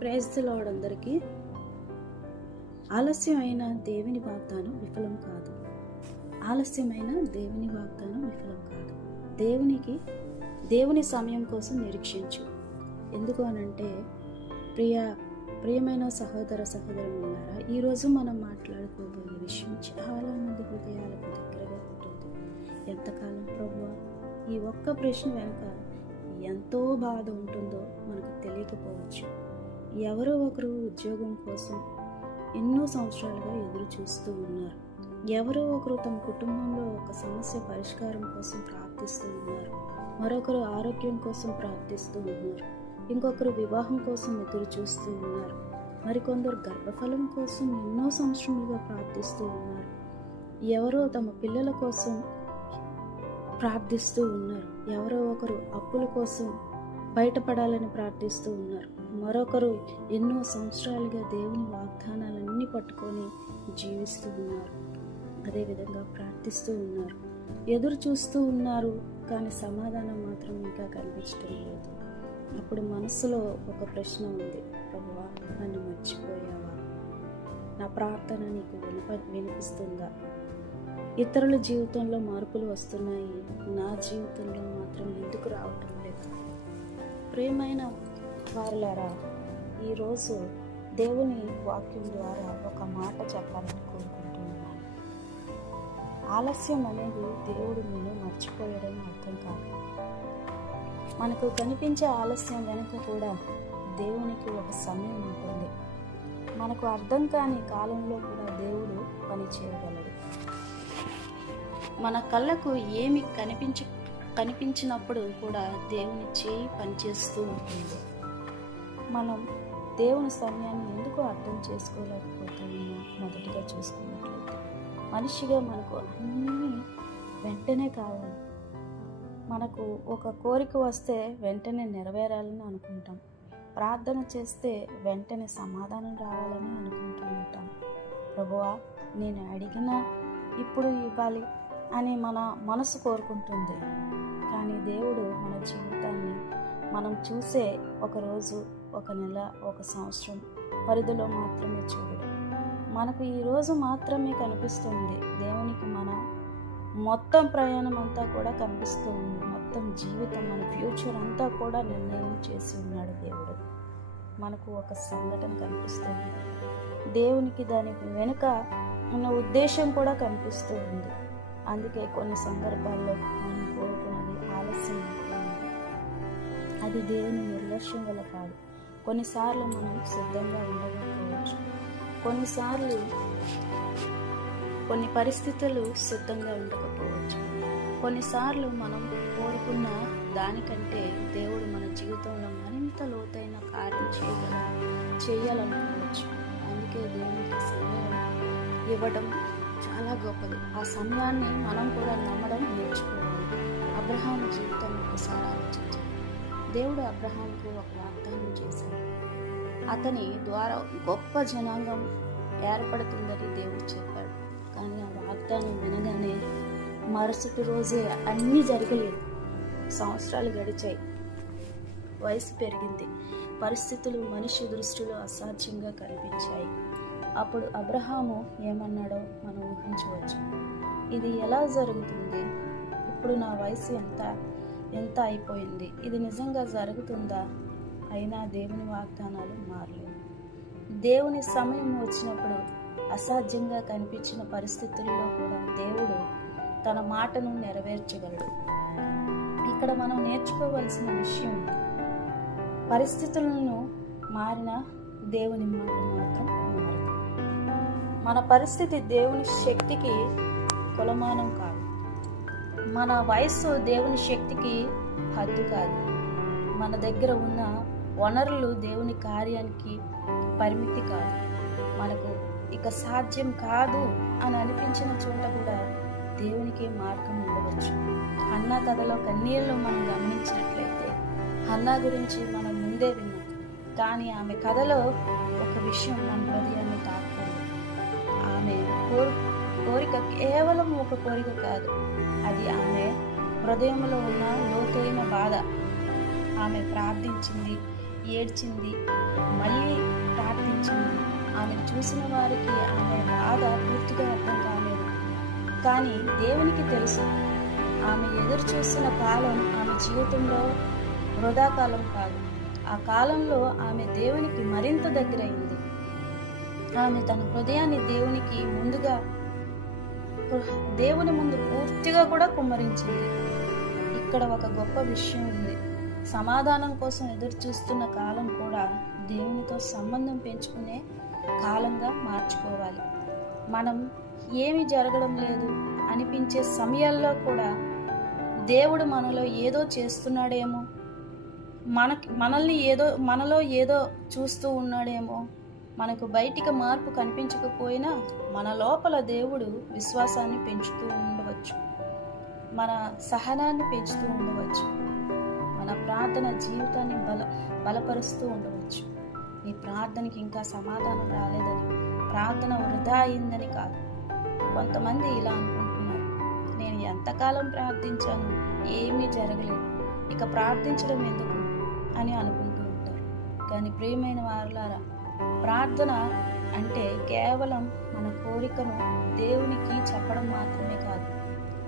Praise the lord అందరికీ. ఆలస్యమైన దేవుని వాగ్దానం విఫలం కాదు. ఆలస్యమైన దేవుని వాగ్దానం విఫలం కాదు. దేవుని సమయం కోసం నిరీక్షించు. ఎందుకు అనంటే ప్రియమైన సహోదర సహోదరులారా, ఈరోజు మనం మాట్లాడుకోబోయే విషయం చాలా మంది హృదయాలకు దగ్గరగా ఉంటుంది. ఎంతకాలం ప్రభువా? ఈ ఒక్క ప్రశ్న వెనుక ఎంతో బాధ ఉంటుందో మనకు తెలియకపోవచ్చు. ఎవరో ఒకరు ఉద్యోగం కోసం ఎన్నో సంవత్సరాలుగా ఎదురు చూస్తూ ఉన్నారు. ఎవరో ఒకరు తమ కుటుంబంలో ఒక సమస్య పరిష్కారం కోసం ప్రార్థిస్తూ ఉన్నారు. మరొకరు ఆరోగ్యం కోసం ప్రార్థిస్తూ ఉన్నారు. ఇంకొకరు వివాహం కోసం ఎదురు చూస్తూ ఉన్నారు. మరికొందరు గర్భఫలం కోసం ఎన్నో సంవత్సరాలుగా ప్రార్థిస్తూ ఉన్నారు. ఎవరో తమ పిల్లల కోసం ప్రార్థిస్తూ ఉన్నారు. ఎవరో ఒకరు అప్పుల కోసం బయటపడాలని ప్రార్థిస్తూ ఉన్నారు. మరొకరు ఎన్నో సంవత్సరాలుగా దేవుని వాగ్దానాలన్నీ పట్టుకొని జీవిస్తూ ఉన్నారు. అదేవిధంగా ప్రార్థిస్తూ ఉన్నారు, ఎదురు చూస్తూ ఉన్నారు. కానీ సమాధానం మాత్రం ఇంకా కనిపించడం లేదు. అప్పుడు మనసులో ఒక ప్రశ్న ఉంది, ప్రభువా నన్ను మర్చిపోయావా? నా ప్రార్థన నీకు వినిపిస్తుందా? ఇతరుల జీవితంలో మార్పులు వస్తున్నాయి, నా జీవితంలో మాత్రం ఎందుకు రావటం లేదు? ప్రియమైన వారులారా, ఈరోజు దేవుని వాక్యం ద్వారా ఒక మాట చెప్పాలని కోరుకుంటున్నాను. ఆలస్యం అనేది దేవుడు నిన్ను మర్చిపోయాడని అర్థం కాదు. మనకు కనిపించే ఆలస్యం వెనుక కూడా దేవునికి ఒక సమయం ఉంటుంది. మనకు అర్థం కాని కాలంలో కూడా దేవుడు పని చేయగలడు. మన కళ్ళకు ఏమి కనిపించినప్పుడు కూడా దేవుని చేయి పనిచేస్తూ ఉంటుంది. మనం దేవుని సమయాన్ని ఎందుకు అర్థం చేసుకోలేకపోతున్నామో మొదటిగా చూసుకున్నట్లయితే, మనిషిగా మనకు అన్నీ వెంటనే కావాలి. మనకు ఒక కోరిక వస్తే వెంటనే నెరవేరాలని అనుకుంటాం. ప్రార్థన చేస్తే వెంటనే సమాధానం రావాలని అనుకుంటూ ఉంటాం. ప్రభువా నేను అడిగినా ఇప్పుడు ఇవ్వాలి అని మన మనసు కోరుకుంటుంది. కానీ దేవుడు మన జీవితాన్ని మనం చూసే ఒక రోజు, ఒక నెల, ఒక సంవత్సరం పరిధిలో మాత్రమే చూడడు. మనకు ఈ రోజు మాత్రమే కనిపిస్తుంది. దేవునికి మన మొత్తం ప్రయాణం అంతా కూడా కనిపిస్తుంది. మొత్తం జీవితం, మన ఫ్యూచర్ అంతా కూడా నిర్ణయం చేసి ఉన్నాడు దేవుడు. మనకు ఒక సంఘటన కనిపిస్తుంది, దేవునికి దాని వెనుక ఉన్న ఉద్దేశం కూడా కనిపిస్తూ ఉంది. అందుకే కొన్ని సందర్భాల్లో మనం కోరుకున్నది ఆలస్యం అవుతుంది. అది దేవుని నిర్లక్ష్యం వల్ల కాదు. కొన్నిసార్లు మనం సిద్ధంగా ఉండకపోవచ్చు. కొన్నిసార్లు కొన్ని పరిస్థితులు సిద్ధంగా ఉండకపోవచ్చు. కొన్నిసార్లు మనం కోరుకున్న దానికంటే దేవుడు మన జీవితంలో మరింత లోతైన కార్యం చేయాలనుకోవచ్చు. అందుకే దేవునికి సమయం ఇవ్వడం చాలా గొప్పది. ఆ సమయాన్ని మనం కూడా నమ్మడం నేర్చుకోవాలి. అబ్రహాము జీవితం ఒకసారి ఆలోచించాలి. దేవుడు అబ్రహాముకు ఒక వాగ్దానం చేశాడు. అతని ద్వారా గొప్ప జనాంగం ఏర్పడుతుందని దేవుడు చెప్పాడు. కానీ ఆ వాగ్దానం వినగానే మరుసటి రోజే అన్నీ జరగలేదు. సంవత్సరాలు గడిచాయి, వయసు పెరిగింది, పరిస్థితులు మనిషి దృష్టిలో అసాధ్యంగా కనిపించాయి. అప్పుడు అబ్రహాము ఏమన్నాడో మనం ఊహించవచ్చు. ఇది ఎలా జరుగుతుంది? ఇప్పుడు నా వయసు ఎంత అయిపోయింది? ఇది నిజంగా జరుగుతుందా? అయినా దేవుని వాగ్దానాలు మారలేదు. దేవుని సమయం వచ్చినప్పుడు అసాధ్యంగా కనిపించిన పరిస్థితుల్లో కూడా దేవుడు తన మాటను నెరవేర్చగలడు. ఇక్కడ మనం నేర్చుకోవలసిన విషయం, పరిస్థితులను మారిన దేవుని మాట మాత్రం మారదు. మన పరిస్థితి దేవుని శక్తికి కొలమానం కాదు. మన వయస్సు దేవుని శక్తికి హద్దు కాదు. మన దగ్గర ఉన్న వనరులు దేవుని కార్యానికి పరిమితి కాదు. మనకు ఇక సాధ్యం కాదు అని అనిపించిన చోట కూడా దేవునికి మార్గం ఉండవచ్చు. హన్నా కథలో కన్నీళ్ళు మనం గమనించినట్లయితే, హన్నా గురించి మనం ముందే విన్నాం. కానీ ఆమె కథలో ఒక విషయం మన హృదయాన్ని తాకుతుంది. ఆమె కోరిక కేవలం ఒక కోరిక కాదు, అది ఆమె హృదయంలో ఉన్న లోతైన బాధ. ఆమె ప్రార్థించింది, ఏడ్చింది, మళ్ళీ వచ్చింది. ఆమెను చూసిన వారికి ఆమె బాధ పూర్తిగా అర్థం కాలేదు. కానీ దేవునికి తెలుసు, ఆమె ఎదురు చూసిన కాలం ఆమె జీవితంలో వృధా కాలం కాదు. ఆ కాలంలో ఆమె దేవునికి మరింత దగ్గరైంది. ఆమె తన హృదయాన్ని దేవుని ముందు పూర్తిగా కూడా కుమ్మరించింది. ఇక్కడ ఒక గొప్ప విషయం ఉంది. సమాధానం కోసం ఎదురు చూస్తున్న కాలం కూడా దేవునితో సంబంధం పెంచుకునే కాలంగా మార్చుకోవాలి. మనం ఏమీ జరగడం లేదు అనిపించే సమయాల్లో కూడా దేవుడు మనలో ఏదో చేస్తున్నాడేమో, మనలో ఏదో చూస్తూ ఉన్నాడేమో, మనకు బయటికి మార్పు కనిపించకపోయినా మన లోపల దేవుడు విశ్వాసాన్ని పెంచుతూ ఉండవచ్చు, మన సహనాన్ని పెంచుతూ ఉండవచ్చు, మన ప్రార్థన జీవితాన్ని బలపరుస్తూ ఉండవచ్చు. నీ ప్రార్థనకి ఇంకా సమాధానం రాలేదని, ప్రార్థన వృధా అయిందని కాదు. కొంతమంది ఇలా అనుకుంటున్నారు, నేను ఎంతకాలం ప్రార్థించాను, ఏమీ జరగలేదు, ఇక ప్రార్థించడం ఎందుకు అని అనుకుంటూ ఉంటారు. కానీ ప్రియమైన వారులారా, ప్రార్థన అంటే కేవలం మన కోరికను దేవునికి చెప్పడం మాత్రమే కాదు.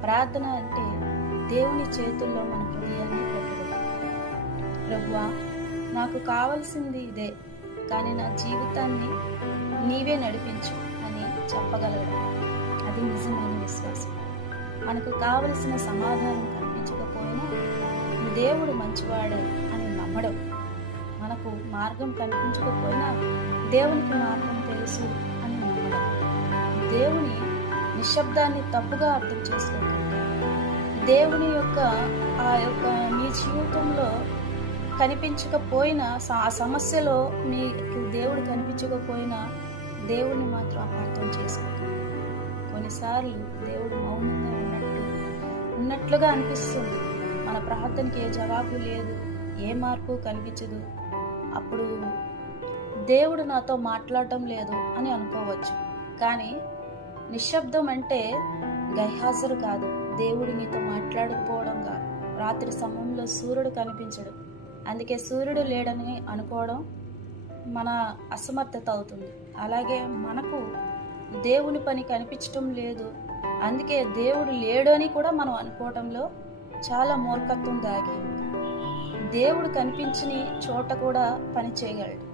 ప్రార్థన అంటే దేవుని చేతుల్లో మన హృదయాన్ని పెట్టడం. ప్రభువా, నాకు కావలసింది ఇదే, కానీ నా జీవితాన్ని నీవే నడిపించు అని చెప్పగలగడం. అది నిజమైన విశ్వాసం. మనకు కావలసిన సమాధానం కనిపించకపోయినా దేవుడు మంచివాడే అని నమ్మడం. మనకు మార్గం కనిపించకపోయినా దేవునికి మార్గం తెలుసు అని నమ్మడం. దేవుని నిశ్శబ్దాన్ని తప్పుగా అర్థం చేసుకోకండి. దేవుని యొక్క మీ జీవితంలో కనిపించకపోయినా, ఆ సమస్యలో మీకు దేవుడు కనిపించకపోయినా దేవుడిని మాత్రం అపార్థం చేసుకోకండి. కొన్నిసార్లు దేవుడు మౌనంగా ఉన్నట్లుగా అనిపిస్తుంది. మన ప్రార్థనకి ఏ జవాబు లేదు, ఏ మార్పు కనిపించదు. అప్పుడు దేవుడు నాతో మాట్లాడటం లేదు అని అనుకోవచ్చు. కానీ నిశ్శబ్దం అంటే గైహాజరు కాదు, దేవుడు నీతో మాట్లాడకపోవడం కాదు. రాత్రి సమయంలో సూర్యుడు కనిపించడు, అందుకే సూర్యుడు లేడని అనుకోవడం మన అసమర్థత అవుతుంది. అలాగే మనకు దేవుని పని కనిపించడం లేదు, అందుకే దేవుడు లేడు అని కూడా మనం అనుకోవడంలో చాలా మూర్ఖత్వం దాగి ఉంది. దేవుడు కనిపించని చోట కూడా పని చేయగలడు.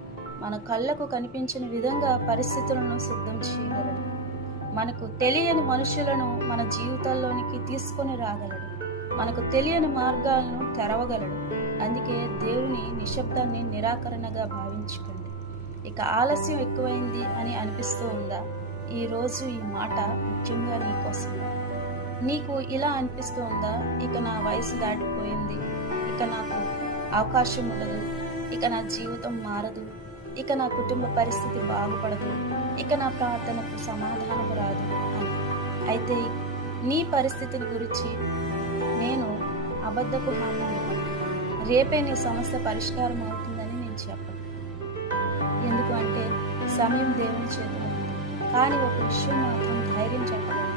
మన కళ్ళకు కనిపించిన విధంగా పరిస్థితులను సిద్ధం చేయగలడు. మనకు తెలియని మనుషులను మన జీవితాల్లోనికి తీసుకొని రాగలడు. మనకు తెలియని మార్గాలను తెరవగలడు. అందుకే దేవుని నిశ్శబ్దాన్ని నిరాకరణగా భావించుకోండి. ఇక ఆలస్యం ఎక్కువైంది అని అనిపిస్తూ ఉందా? ఈరోజు ఈ మాట ముఖ్యంగా నీకోసం. నీకు ఇలా అనిపిస్తూ ఉందా, ఇక నా వయసు దాటిపోయింది, ఇక నాకు అవకాశం ఉండదు, ఇక నా జీవితం మారదు, ఇక నా కుటుంబ పరిస్థితి బాగుపడదు, ఇక నా ప్రార్థనకు సమాధానం రాదు అని. అయితే నీ పరిస్థితిని గురించి నేను అబద్ధపు హామీ ఇవ్వను. రేపే నీ సమస్య పరిష్కారం అవుతుందని నేను చెప్పను. ఎందుకంటే సమయం దేవుని చేతిలో ఉంది. కానీ ఒక విషయం మాత్రం ధైర్యం చెప్పగలను,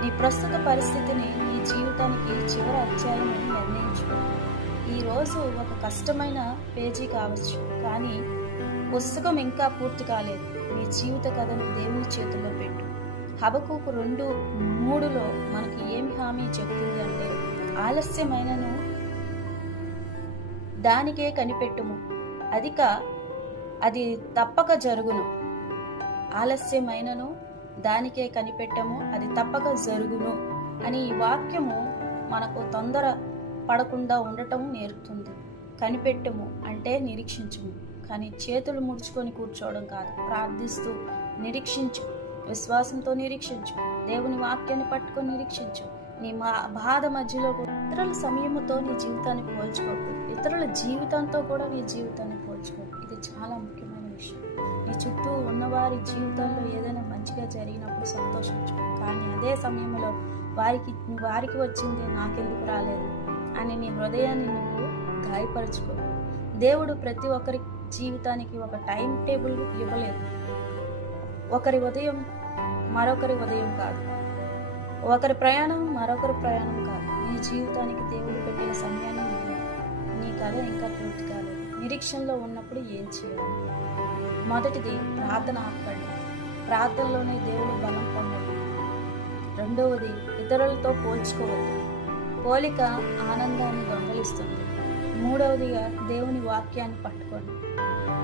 నీ ప్రస్తుత పరిస్థితిని నీ జీవితానికి చివరి అధ్యాయం అని నిర్ణయించుకో. ఈరోజు ఒక కష్టమైన పేజీ కావచ్చు, కానీ పుస్తకం ఇంకా పూర్తి కాలేదు. నీ జీవిత కథను దేవుని చేతుల్లో పెట్టు. హబక్కూకు 2:3 మనకి ఏమి హామీ చెప్తుంది అంటే, ఆలస్యమైనను దానికే కనిపెట్టుము, అది తప్పక జరుగును. ఆలస్యమైనను దానికే కనిపెట్టము, అది తప్పక జరుగును అని ఈ వాక్యము మనకు తొందర పడకుండా ఉండటం నేర్పుతుంది. కనిపెట్టము అంటే నిరీక్షించము, కానీ చేతులు ముడుచుకొని కూర్చోవడం కాదు. ప్రార్థిస్తూ నిరీక్షించు, విశ్వాసంతో నిరీక్షించు, దేవుని వాక్యాన్ని పట్టుకొని నిరీక్షించు. నీ బాధ మధ్యలో ఇతరుల సమయముతో నీ జీవితాన్ని పోల్చుకోకు, ఇతరుల జీవితంతో కూడా నీ జీవితాన్ని పోల్చుకోకు. ఇది చాలా ముఖ్యమైన విషయం. నీ చుట్టూ ఉన్నవారి జీవితాల్లో ఏదైనా మంచిగా జరిగినప్పుడు సంతోషించు, కానీ అదే సమయంలో వారికి వచ్చింది నాకెందుకు రాలేదు అని నీ హృదయాన్ని నువ్వు గాయపరచుకో. దేవుడు ప్రతి ఒక్కరి జీవితానికి ఒక టైం టేబుల్ ఇవ్వలేదు. ఒకరి ఉదయం మరొకరి ఉదయం కాదు, ఒకరి ప్రయాణం మరొకరి ప్రయాణం కాదు. నీ జీవితానికి దేవుడు పెట్టిన సమయాన్ని నీ కథ ఇంకా పూర్తి కాలేదు. నిరీక్షణలో ఉన్నప్పుడు ఏం చేయాలి? మొదటిది ప్రార్థన ఆపండి. ప్రార్థనలోనే దేవుడు బలం పొందండి. రెండవది ఇతరులతో పోల్చుకోవద్దు. పోలిక ఆనందాన్ని దొంగలిస్తుంది. మూడవదిగా దేవుని వాక్యాన్ని పట్టుకోండి.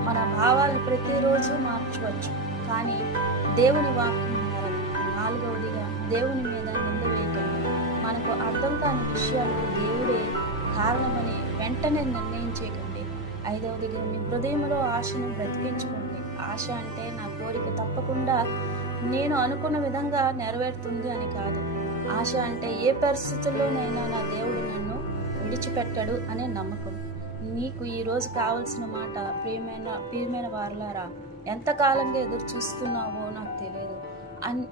మన భావాలను ప్రతిరోజు మార్చవచ్చు, కానీ దేవుని వాక్యం మారదు. నాలుగవదిగా దేవుని మీద నింద వేయకండి. మనకు అర్థం కాని విషయాలు దేవుడే కారణమని వెంటనే నిర్ణయించేయకండి. ఐదవదిగా మీ హృదయంలో ఆశను బ్రతికించుకోండి. ఆశ అంటే నా కోరిక తప్పకుండా నేను అనుకున్న విధంగా నెరవేరుతుంది అని కాదు. ఆశ అంటే ఏ పరిస్థితుల్లోనైనా నా దేవుడు నన్ను విడిచిపెట్టడు అనే నమ్మకం. నీకు ఈరోజు కావలసిన మాట, ప్రియమైన వారలారా, ఎంతకాలంగా ఎదురు చూస్తున్నావో నాకు తెలియదు.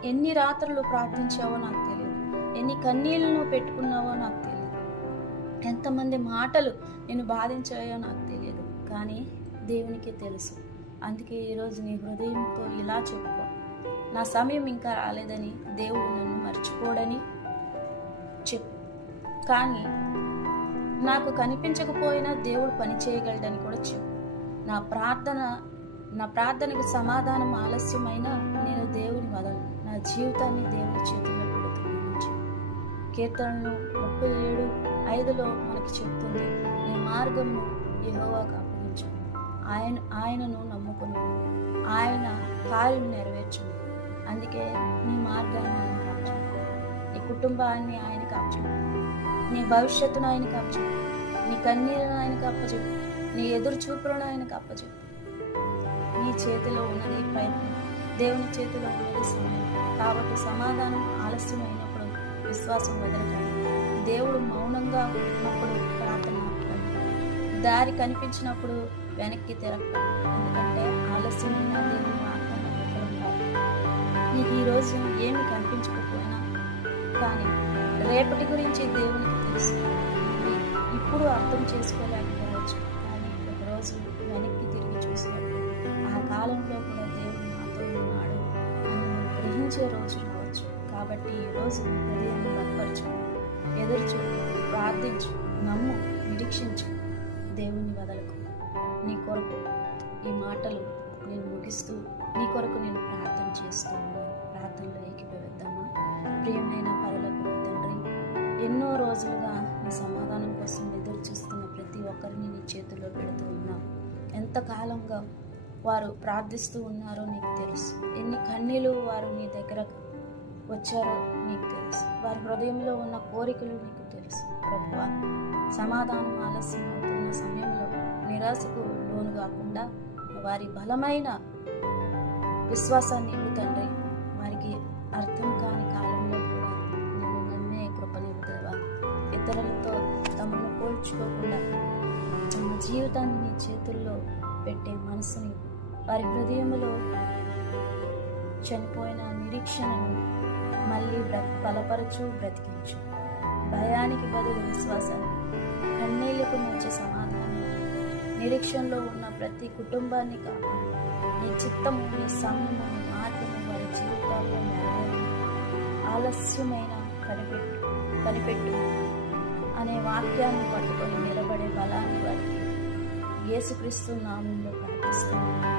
ఎన్ని రాత్రులు ప్రార్థించావో నాకు తెలియదు. ఎన్ని కన్నీళ్లను పెట్టుకున్నావో నాకు తెలియదు. ఎంతమంది మాటలు నేను బాధించాయో నాకు తెలియదు, కానీ దేవునికి తెలుసు. అందుకే ఈరోజు నీ హృదయంతో ఇలా చెప్పుకో, నా సమయం ఇంకా రాలేదని, దేవుడు నన్ను మర్చిపోడని చెప్పు. కానీ నాకు కనిపించకపోయినా దేవుడు పని చేయగలడని కూడా చెప్పు. నా ప్రార్థనకు సమాధానం ఆలస్యమైనా నేను దేవుని వదలను. నా జీవితాన్ని దేవుని చేతుల్లో పెడుతున్నాను. కీర్తనలు 37:5 మనకు చెప్తుంది, నీ మార్గంను యెహోవాకు అప్పగించు, ఆయనను నమ్ముకుని, ఆయన కార్యం నెరవేర్చును. అందుకే నీ మార్గాన్ని ఆయన కాపాడు, నీ కుటుంబాన్ని ఆయన కాపాడు, నీ భవిష్యత్తును ఆయనకు అప్పచెప్పు, నీ కన్నీళ్ళను ఆయనకు అప్పచెప్పు, నీ ఎదురు చూపులను ఆయనకు అప్పచెప్పు. నీ చేతిలో ఉన్నది ప్రయత్నం, దేవుని చేతిలో ఉన్నది సమయం. కాబట్టి సమాధానం ఆలస్యమైనప్పుడు విశ్వాసం వదలకండి. దేవుడు మౌనంగా ఉన్నప్పుడు ప్రార్థన ఆపకండి. దారి కనిపించినప్పుడు వెనక్కి తిరగకండి. ఎందుకంటే ఆలస్యమైన దేవుని వాగ్దానం విఫలమవుతాయి. నీకు ఈరోజు ఏమి కనిపించకపోయినా కానీ రేపటి గురించి దేవునికి తెలుసు. ఇప్పుడు అర్థం చేసుకోలేకపోవచ్చు, కానీ ఒకరోజు వెనక్కి తిరిగి చూసినప్పుడు ఆ కాలంలో కూడా దేవుడు నాతో ఉన్నాడు అని గ్రహించే రోజు రావచ్చు. కాబట్టి ఈరోజు హృదయాన్ని బలపరచు, ఎదురుచు, ప్రార్థించు, నమ్ము, నిరీక్షించు, దేవుని వదలకు. నీ కొరకు ఈ మాటలు నేను ముగిస్తూ నీ కొరకు నేను ప్రార్థన చేస్తూ ఉన్నాను. ప్రార్థనలో ఏకీభవిద్దామా? ప్రియమైన పరలోకపు తండ్రి, ఎన్నో రోజులుగా నీ సమాధానం కోసం ఎదురు చూస్తున్న ప్రతి ఒక్కరిని నీ చేతుల్లో పెడుతూ ఉన్నాం. ఎంతకాలంగా వారు ప్రార్థిస్తూ ఉన్నారో నీకు తెలుసు. ఎన్ని కన్నీళ్ళు వారు నీ దగ్గర వచ్చారో నీకు తెలుసు. వారి హృదయంలో ఉన్న కోరికలు నీకు తెలుసు. ప్రభువా, సమాధానం ఆలస్యం అవుతున్న సమయంలో నిరాశకు లోను కాకుండా వారి బలమైన విశ్వాసాన్ని ఇవ్వు తండ్రి. వారికి అర్థం కాని కాలంలో కూడా నేను నమ్మే కృపనివ్వు దేవా. ఇతరులతో తమను పోల్చుకోకుండా తమ జీవితాన్ని నీ చేతుల్లో పెట్టే మనసుని, వారి హృదయంలో చనిపోయిన నిరీక్షణను మళ్ళీ బలపరచు, బ్రతికించు. భయానికి బదులు విశ్వాసాన్ని, కన్నీళ్లకు మంచి సమాధానం, నిరీక్షణలో ఉన్న ప్రతి కుటుంబాన్ని కాపాడు. నీ చిత్తము, నీ సమయము, నీ మార్గము వారి జీవితాల్లో నెరవేరు. ఆలస్యమైన కనిపెట్టు అనే వాక్యాన్ని పట్టుకొని నిలబడే బలాన్ని వారికి యేసుక్రీస్తు నామములో ప్రార్థిస్తున్నాను.